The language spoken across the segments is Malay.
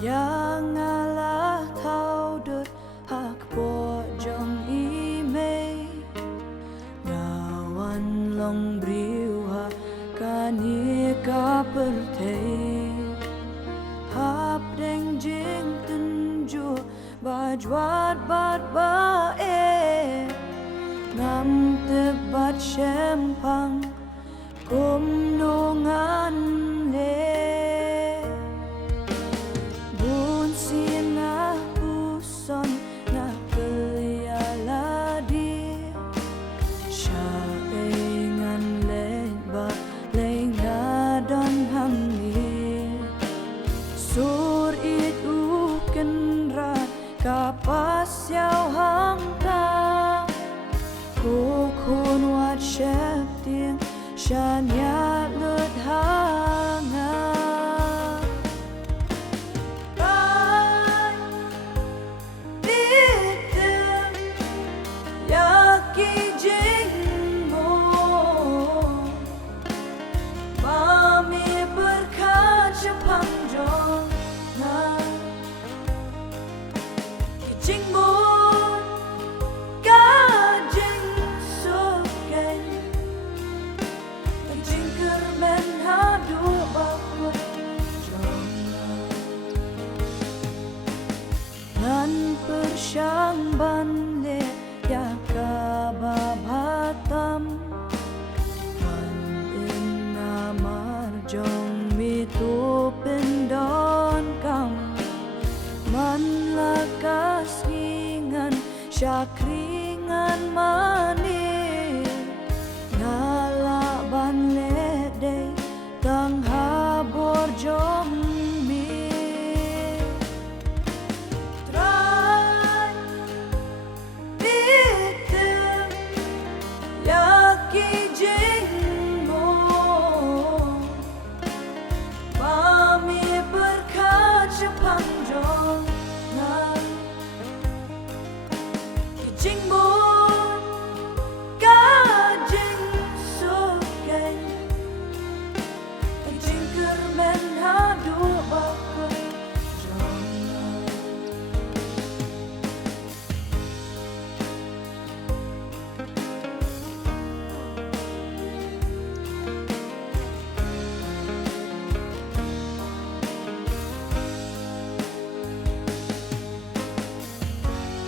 Yang Allah tahu dut hak pojong ime Nawan long briwa kani ka pertei Hap deng jing tunju bajwat bat bae Ngam tebat syempang kum nungan le Bun sina puson na keliala di Syaingan leba lenga don hangi Sur it uken rat kapas yau hang ta Kukun wat syep tiang Shanya lut hanga Bai Bitem Yaki jing mo Mami berkaca panjang na Kijing mo Nan persyang banle ya kababatam Man inna marjong mitu pendon kam Man lakas ngingan syakringan mani Nala banle de tang habor jom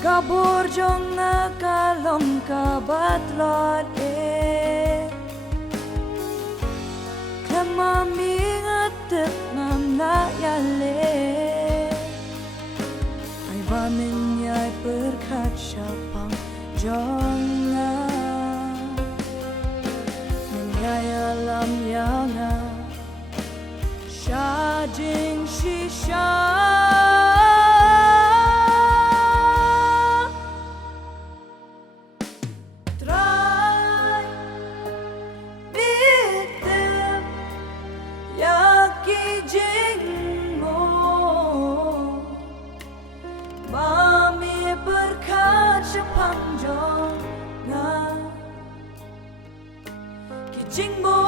Kabur jong kalong kabatlot Klamami ngatep ngam na yale Ay bamin yay perkat syapang jong na Menyay alam yanga Syajing shisha Mami berkaca panjang na Kijing mo